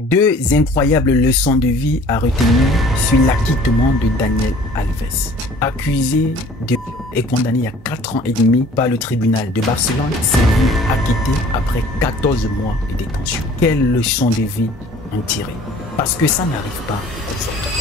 Deux incroyables leçons de vie à retenir sur l'acquittement de Daniel Alves. Accusé de et condamné il y a 4 ans et demi par le tribunal de Barcelone, s'est vu acquitté après 14 mois de détention. Quelle leçon de vie en tirer? Parce que ça n'arrive pas aux autres.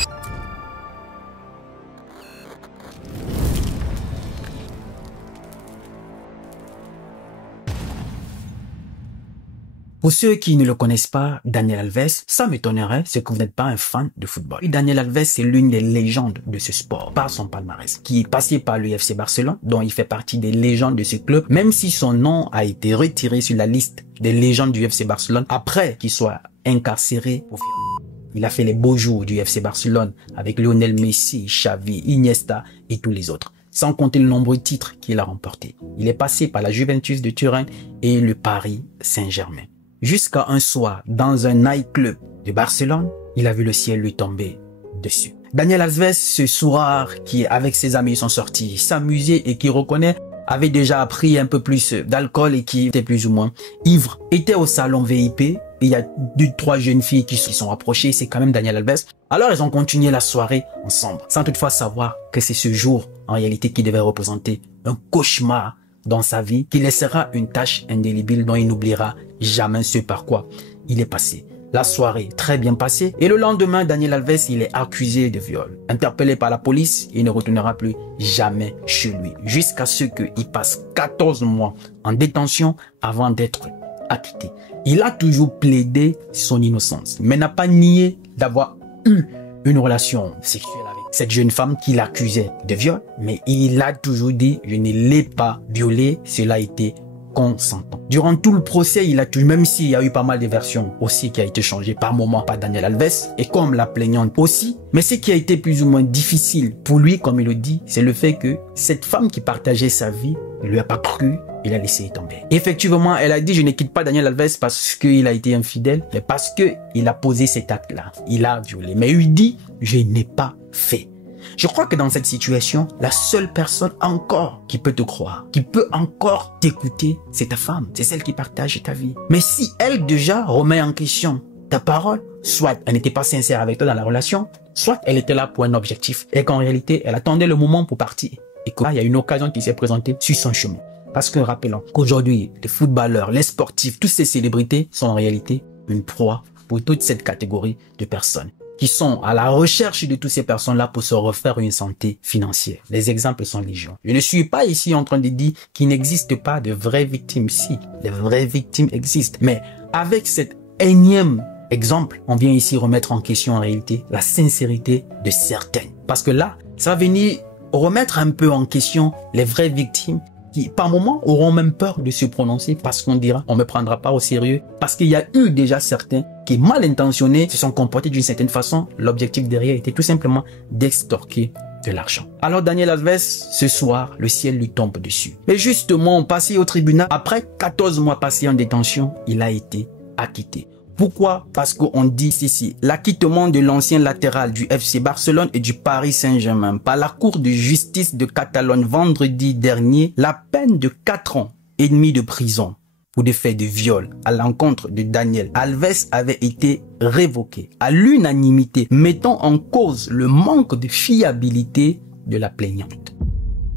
Pour ceux qui ne le connaissent pas, Daniel Alves, ça m'étonnerait, c'est que vous n'êtes pas un fan de football. Et Daniel Alves, c'est l'une des légendes de ce sport, par son palmarès, qui est passé par le FC Barcelone, dont il fait partie des légendes de ce club, même si son nom a été retiré sur la liste des légendes du FC Barcelone, après qu'il soit incarcéré pour viol. Il a fait les beaux jours du FC Barcelone, avec Lionel Messi, Xavi, Iniesta et tous les autres, sans compter le nombreux titres qu'il a remportés. Il est passé par la Juventus de Turin et le Paris Saint-Germain. Jusqu'à un soir, dans un nightclub de Barcelone, il a vu le ciel lui tomber dessus. Daniel Alves, ce soir, qui avec ses amis sont sortis s'amuser et qui reconnaît, avait déjà pris un peu plus d'alcool et qui était plus ou moins ivre, était au salon VIP. Et il y a 2-3 jeunes filles qui se sont approchées, c'est quand même Daniel Alves. Alors ils ont continué la soirée ensemble, sans toutefois savoir que c'est ce jour, en réalité, qui devait représenter un cauchemar dans sa vie, qui laissera une tache indélébile dont il n'oubliera jamais ce par quoi il est passé. La soirée très bien passée et le lendemain, Daniel Alves, il est accusé de viol. Interpellé par la police, il ne retournera plus jamais chez lui jusqu'à ce qu'il passe 14 mois en détention avant d'être acquitté. Il a toujours plaidé son innocence, mais n'a pas nié d'avoir eu une relation sexuelle avec cette jeune femme qu'il accusait de viol, mais il a toujours dit « je ne l'ai pas violée, cela a été consentant ». Durant tout le procès, il a toujours, même s'il y a eu pas mal de versions aussi qui a été changées par moment par Daniel Alves, et comme la plaignante aussi, mais ce qui a été plus ou moins difficile pour lui, comme il le dit, c'est le fait que cette femme qui partageait sa vie ne lui a pas cru, il a laissé tomber. Effectivement, elle a dit « je ne quitte pas Daniel Alves parce qu'il a été infidèle, mais parce qu'il a posé cet acte-là, il a violé ». Mais il dit « je n'ai pas fait ». Je crois que dans cette situation, la seule personne encore qui peut te croire, qui peut encore t'écouter, c'est ta femme. C'est celle qui partage ta vie. Mais si elle déjà remet en question ta parole, soit elle n'était pas sincère avec toi dans la relation, soit elle était là pour un objectif et qu'en réalité, elle attendait le moment pour partir. Et qu'il y a une occasion qui s'est présentée sur son chemin. Parce que rappelons qu'aujourd'hui, les footballeurs, les sportifs, toutes ces célébrités sont en réalité une proie pour toute cette catégorie de personnes qui sont à la recherche de toutes ces personnes-là pour se refaire une santé financière. Les exemples sont légion. Je ne suis pas ici en train de dire qu'il n'existe pas de vraies victimes. Si, les vraies victimes existent. Mais avec cet énième exemple, on vient ici remettre en question en réalité la sincérité de certaines. Parce que là, ça va venir remettre un peu en question les vraies victimes qui, par moments, auront même peur de se prononcer parce qu'on dira, on me prendra pas au sérieux. Parce qu'il y a eu déjà certains qui, mal intentionnés, se sont comportés d'une certaine façon. L'objectif derrière était tout simplement d'extorquer de l'argent. Alors Daniel Alves, ce soir, le ciel lui tombe dessus. Mais justement, passé au tribunal, après 14 mois passés en détention, il a été acquitté. Pourquoi? Parce qu'on dit ici, l'acquittement de l'ancien latéral du FC Barcelone et du Paris Saint-Germain par la Cour de justice de Catalogne vendredi dernier, la peine de 4 ans et demi de prison pour des faits de viol à l'encontre de Daniel Alves avait été révoquée à l'unanimité, mettant en cause le manque de fiabilité de la plaignante.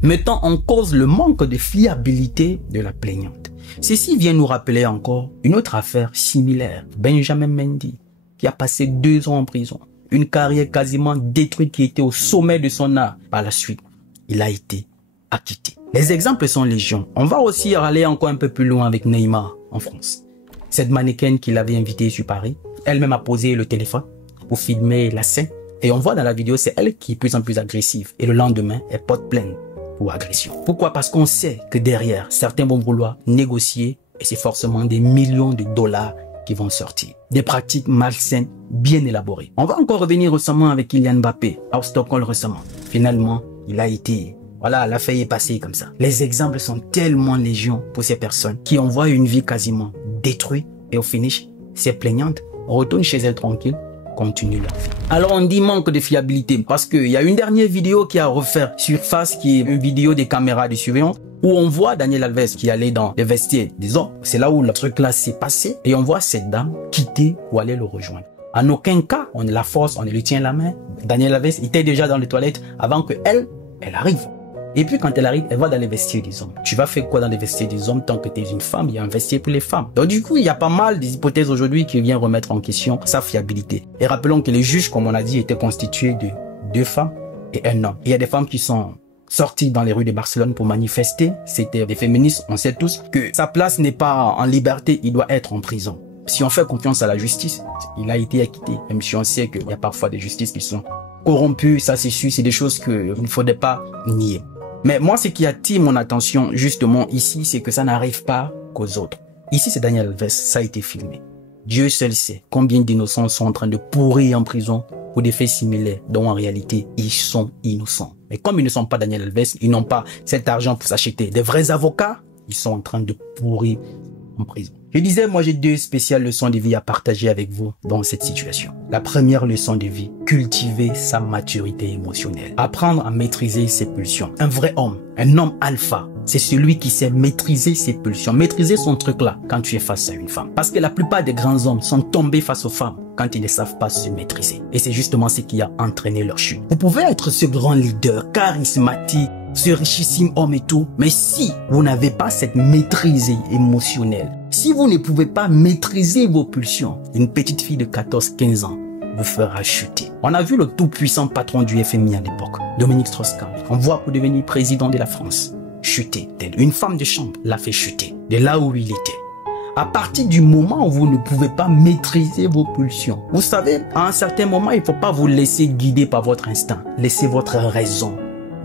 Mettant en cause le manque de fiabilité de la plaignante. Ceci vient nous rappeler encore une autre affaire similaire. Benjamin Mendy, qui a passé 2 ans en prison. Une carrière quasiment détruite qui était au sommet de son art. Par la suite, il a été acquitté. Les exemples sont légion. On va aussi aller encore un peu plus loin avec Neymar en France. Cette mannequin qu'il avait invitée sur Paris, elle-même a posé le téléphone pour filmer la scène. Et on voit dans la vidéo, c'est elle qui est de plus en plus agressive. Et le lendemain, elle porte plainte pour agression. Pourquoi? Parce qu'on sait que derrière, certains vont vouloir négocier et c'est forcément des millions de dollars qui vont sortir. Des pratiques malsaines bien élaborées. On va encore revenir récemment avec Kylian Mbappé à Stockholm récemment. Finalement, il a été... Voilà, l'affaire est passée comme ça. Les exemples sont tellement légion pour ces personnes qui envoient une vie quasiment détruite et au finish, ces plaignantes retournent chez elles tranquilles, continuent leur vie. Alors on dit manque de fiabilité parce qu'il y a une dernière vidéo qui a refait surface, qui est une vidéo des caméras de surveillance où on voit Daniel Alves qui allait dans les vestiaires des hommes. C'est là où le truc là s'est passé et on voit cette dame quitter ou aller le rejoindre. En aucun cas, on la force, on lui tient la main. Daniel Alves était déjà dans les toilettes avant que elle arrive. Et puis quand elle arrive, elle va dans les vestiaires des hommes. Tu vas faire quoi dans les vestiaires des hommes tant que tu es une femme? Il y a un vestiaire pour les femmes. Donc du coup, il y a pas mal des hypothèses aujourd'hui qui viennent remettre en question sa fiabilité. Et rappelons que les juges, comme on a dit, étaient constitués de 2 femmes et un homme. Il y a des femmes qui sont sorties dans les rues de Barcelone pour manifester. C'était des féministes. On sait tous que sa place n'est pas en liberté, il doit être en prison. Si on fait confiance à la justice, il a été acquitté. Même si on sait qu'il y a parfois des justices qui sont corrompues, ça c'est sûr, c'est des choses qu'il ne faudrait pas nier. Mais moi, ce qui attire mon attention justement ici, c'est que ça n'arrive pas qu'aux autres. Ici, c'est Daniel Alves, ça a été filmé. Dieu seul sait combien d'innocents sont en train de pourrir en prison pour des faits similaires, dont en réalité, ils sont innocents. Mais comme ils ne sont pas Daniel Alves, ils n'ont pas cet argent pour s'acheter des vrais avocats, ils sont en train de pourrir en prison. Je disais, moi j'ai 2 spéciales leçons de vie à partager avec vous dans cette situation. La première leçon de vie, cultiver sa maturité émotionnelle. Apprendre à maîtriser ses pulsions. Un vrai homme, un homme alpha, c'est celui qui sait maîtriser ses pulsions, maîtriser son truc là quand tu es face à une femme. Parce que la plupart des grands hommes sont tombés face aux femmes quand ils ne savent pas se maîtriser. Et c'est justement ce qui a entraîné leur chute. Vous pouvez être ce grand leader charismatique, ce richissime homme et tout, mais si vous n'avez pas cette maîtrise émotionnelle, si vous ne pouvez pas maîtriser vos pulsions, une petite fille de 14-15 ans vous fera chuter. On a vu le tout-puissant patron du FMI à l'époque, Dominique Strauss-Kahn. On voit pour devenir président de la France, chuter. Une femme de chambre l'a fait chuter de là où il était. À partir du moment où vous ne pouvez pas maîtriser vos pulsions, vous savez, à un certain moment, il ne faut pas vous laisser guider par votre instinct. Laissez votre raison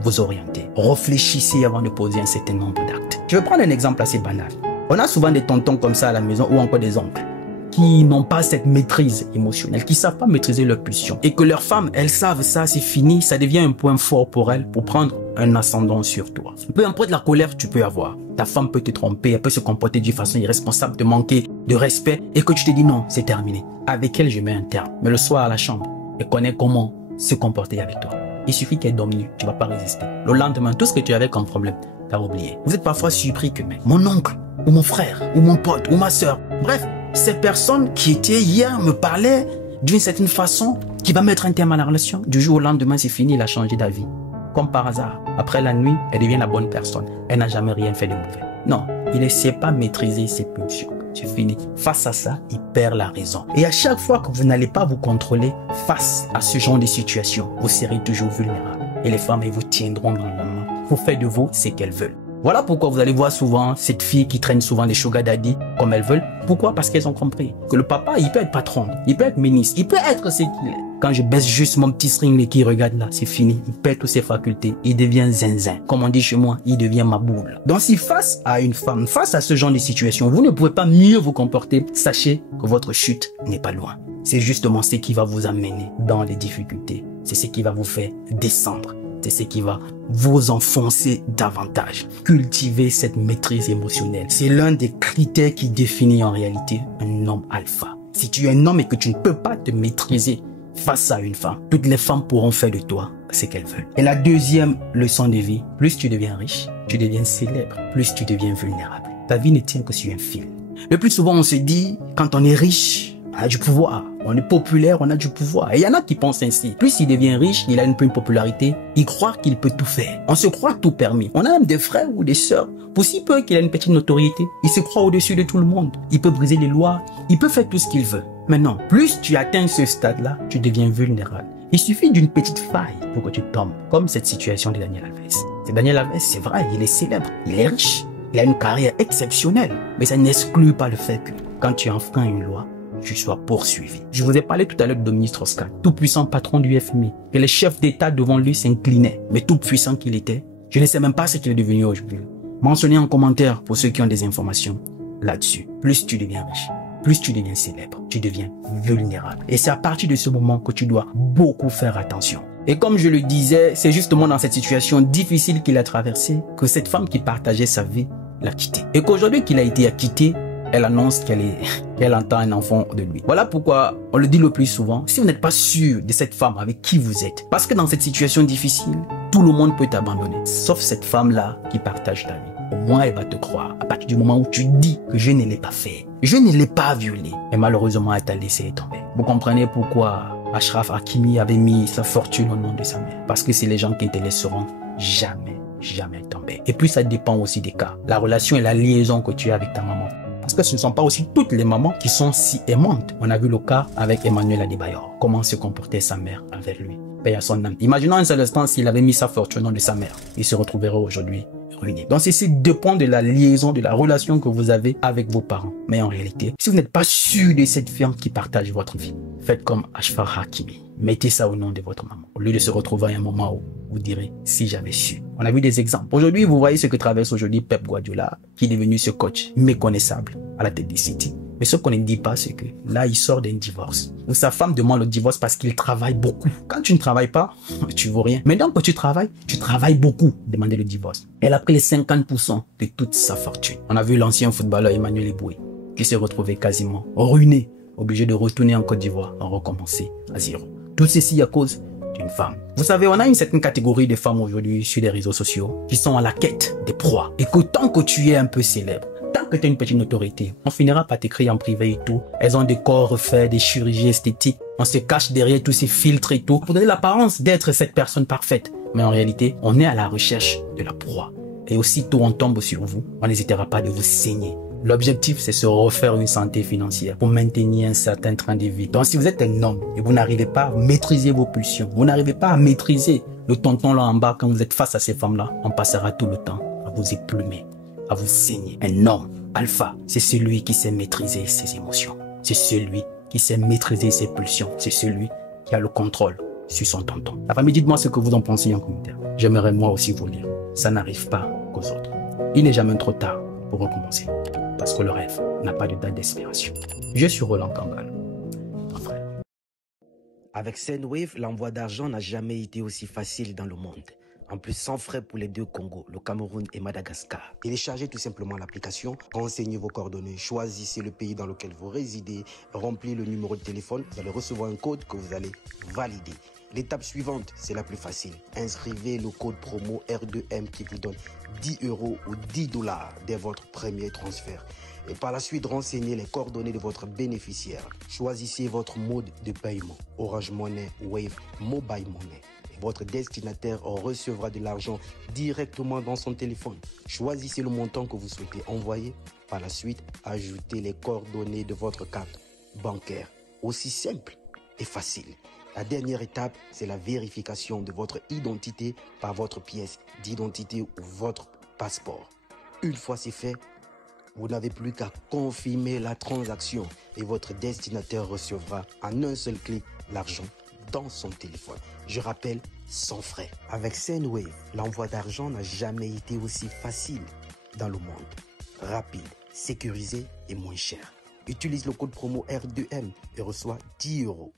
vous orienter. Réfléchissez avant de poser un certain nombre d'actes. Je vais prendre un exemple assez banal. On a souvent des tontons comme ça à la maison ou encore des oncles qui n'ont pas cette maîtrise émotionnelle, qui ne savent pas maîtriser leurs pulsions. Et que leurs femmes, elles savent ça, c'est fini, ça devient un point fort pour elles pour prendre un ascendant sur toi. Peu importe la colère que tu peux avoir, ta femme peut te tromper, elle peut se comporter d'une façon irresponsable, te manquer de respect et que tu te dis non, c'est terminé. Avec elle, je mets un terme. Mais le soir à la chambre, elle connaît comment se comporter avec toi. Il suffit qu'elle dorme nue, tu ne vas pas résister. Le lendemain, tout ce que tu avais comme problème, tu as oublié. Vous êtes parfois surpris que mon oncle, ou mon frère, ou mon pote, ou ma soeur, bref, ces personnes qui étaient hier me parlaient d'une certaine façon qui va mettre un terme à la relation. Du jour au lendemain, c'est fini, il a changé d'avis. Comme par hasard, après la nuit, elle devient la bonne personne. Elle n'a jamais rien fait de mauvais. Non, il ne sait pas maîtriser ses pulsions. C'est fini. Face à ça, il perd la raison. Et à chaque fois que vous n'allez pas vous contrôler face à ce genre de situation, vous serez toujours vulnérable. Et les femmes, elles vous tiendront dans la main pour faire de vous ce qu'elles veulent. Voilà pourquoi vous allez voir souvent cette fille qui traîne souvent les sugar daddy comme elles veulent. Pourquoi? Parce qu'elles ont compris que le papa, il peut être patron, il peut être ministre, il peut être ce qu'il est. Quand je baisse juste mon petit string et qu'il regarde là, c'est fini. Il perd toutes ses facultés. Il devient zinzin. Comme on dit chez moi, il devient ma boule. Donc si face à une femme, face à ce genre de situation, vous ne pouvez pas mieux vous comporter, sachez que votre chute n'est pas loin. C'est justement ce qui va vous amener dans les difficultés. C'est ce qui va vous faire descendre. C'est ce qui va vous enfoncer davantage. Cultivez cette maîtrise émotionnelle. C'est l'un des critères qui définit en réalité un homme alpha. Si tu es un homme et que tu ne peux pas te maîtriser face à une femme, toutes les femmes pourront faire de toi ce qu'elles veulent. Et la deuxième leçon de vie, plus tu deviens riche, tu deviens célèbre, plus tu deviens vulnérable. Ta vie ne tient que sur un fil. Le plus souvent, on se dit, quand on est riche, on a du pouvoir, on est populaire, on a du pouvoir. Et il y en a qui pensent ainsi. Plus il devient riche, il a une popularité, il croit qu'il peut tout faire. On se croit tout permis. On a même des frères ou des sœurs. Pour si peu qu'il a une petite notoriété, il se croit au-dessus de tout le monde. Il peut briser les lois, il peut faire tout ce qu'il veut. Maintenant, plus tu atteins ce stade-là, tu deviens vulnérable. Il suffit d'une petite faille pour que tu tombes, comme cette situation de Daniel Alves. Daniel Alves, c'est vrai, il est célèbre, il est riche, il a une carrière exceptionnelle. Mais ça n'exclut pas le fait que quand tu enfreins une loi, tu sois poursuivi. Je vous ai parlé tout à l'heure de Dominique Strauss-Kahn, tout puissant patron du FMI, que les chefs d'État devant lui s'inclinaient, mais tout puissant qu'il était, je ne sais même pas ce qu'il est devenu aujourd'hui. Mentionnez en commentaire pour ceux qui ont des informations là-dessus. Plus tu deviens riche, plus tu deviens célèbre, tu deviens vulnérable. Et c'est à partir de ce moment que tu dois beaucoup faire attention. Et comme je le disais, c'est justement dans cette situation difficile qu'il a traversée que cette femme qui partageait sa vie l'a quitté. Et qu'aujourd'hui qu'il a été acquitté, elle annonce qu'elle entend un enfant de lui. Voilà pourquoi on le dit le plus souvent, si vous n'êtes pas sûr de cette femme avec qui vous êtes, parce que dans cette situation difficile, tout le monde peut t'abandonner, sauf cette femme-là qui partage ta vie. Au moins, elle va te croire. À partir du moment où tu dis que je ne l'ai pas fait, je ne l'ai pas violé, et malheureusement, elle t'a laissé tomber. Vous comprenez pourquoi Achraf Hakimi avait mis sa fortune au nom de sa mère? Parce que c'est les gens qui ne te laisseront jamais tomber. Et puis, ça dépend aussi des cas. La relation et la liaison que tu as avec ta maman. Parce que ce ne sont pas aussi toutes les mamans qui sont si aimantes. On a vu le cas avec Emmanuel Adebayor. Comment se comportait sa mère avec lui. Paye à son âme. Imaginons un seul instant s'il avait mis sa fortune au nom de sa mère. Il se retrouverait aujourd'hui ruiné. Donc ceci dépend de la liaison, de la relation que vous avez avec vos parents. Mais en réalité, si vous n'êtes pas sûr de cette femme qui partage votre vie, faites comme Achraf Hakimi. Mettez ça au nom de votre maman. Au lieu de se retrouver à un moment où vous direz, si j'avais su. On a vu des exemples. Aujourd'hui, vous voyez ce que traverse aujourd'hui Pep Guardiola, qui est devenu ce coach méconnaissable à la tête des City. Mais ce qu'on ne dit pas, c'est que là, il sort d'un divorce. Où sa femme demande le divorce parce qu'il travaille beaucoup. Quand tu ne travailles pas, tu vaux rien. Mais donc, quand tu travailles beaucoup. Demandez le divorce. Elle a pris les 50% de toute sa fortune. On a vu l'ancien footballeur Emmanuel Eboué, qui s'est retrouvé quasiment ruiné, obligé de retourner en Côte d'Ivoire, en recommencer à zéro. Tout ceci à cause d'une femme. Vous savez, on a une certaine catégorie de femmes aujourd'hui sur les réseaux sociaux qui sont à la quête des proies. Et que tant que tu es un peu célèbre, tant que tu as une petite notoriété, on finira par t'écrire en privé et tout. Elles ont des corps refaits, des chirurgies esthétiques. On se cache derrière tous ces filtres et tout pour donner l'apparence d'être cette personne parfaite. Mais en réalité, on est à la recherche de la proie. Et aussitôt on tombe sur vous, on n'hésitera pas de vous saigner. L'objectif, c'est se refaire une santé financière pour maintenir un certain train de vie. Donc, si vous êtes un homme et vous n'arrivez pas à maîtriser vos pulsions, vous n'arrivez pas à maîtriser le tonton là en bas quand vous êtes face à ces femmes-là, on passera tout le temps à vous éplumer, à vous saigner. Un homme alpha, c'est celui qui sait maîtriser ses émotions. C'est celui qui sait maîtriser ses pulsions. C'est celui qui a le contrôle sur son tonton. La famille, dites-moi ce que vous en pensez en commentaire. J'aimerais moi aussi vous lire. Ça n'arrive pas qu'aux autres. Il n'est jamais trop tard pour recommencer. Parce que le rêve n'a pas de date d'expiration. Je suis Roland Kangal, ton frère. Avec Sendwave, l'envoi d'argent n'a jamais été aussi facile dans le monde. En plus, sans frais pour les deux Congos, le Cameroun et Madagascar. Téléchargez tout simplement l'application, renseignez vos coordonnées, choisissez le pays dans lequel vous résidez, remplissez le numéro de téléphone, vous allez recevoir un code que vous allez valider. L'étape suivante, c'est la plus facile. Inscrivez le code promo R2M qui vous donne 10 € ou 10 $ dès votre premier transfert. Et par la suite, renseignez les coordonnées de votre bénéficiaire. Choisissez votre mode de paiement, Orange Money, Wave, Mobile Money. Et votre destinataire recevra de l'argent directement dans son téléphone. Choisissez le montant que vous souhaitez envoyer. Par la suite, ajoutez les coordonnées de votre carte bancaire. Aussi simple et facile. La dernière étape, c'est la vérification de votre identité par votre pièce d'identité ou votre passeport. Une fois c'est fait, vous n'avez plus qu'à confirmer la transaction et votre destinataire recevra en un seul clic l'argent dans son téléphone. Je rappelle, sans frais. Avec Sendwave, l'envoi d'argent n'a jamais été aussi facile dans le monde. Rapide, sécurisé et moins cher. Utilise le code promo R2M et reçois 10 €.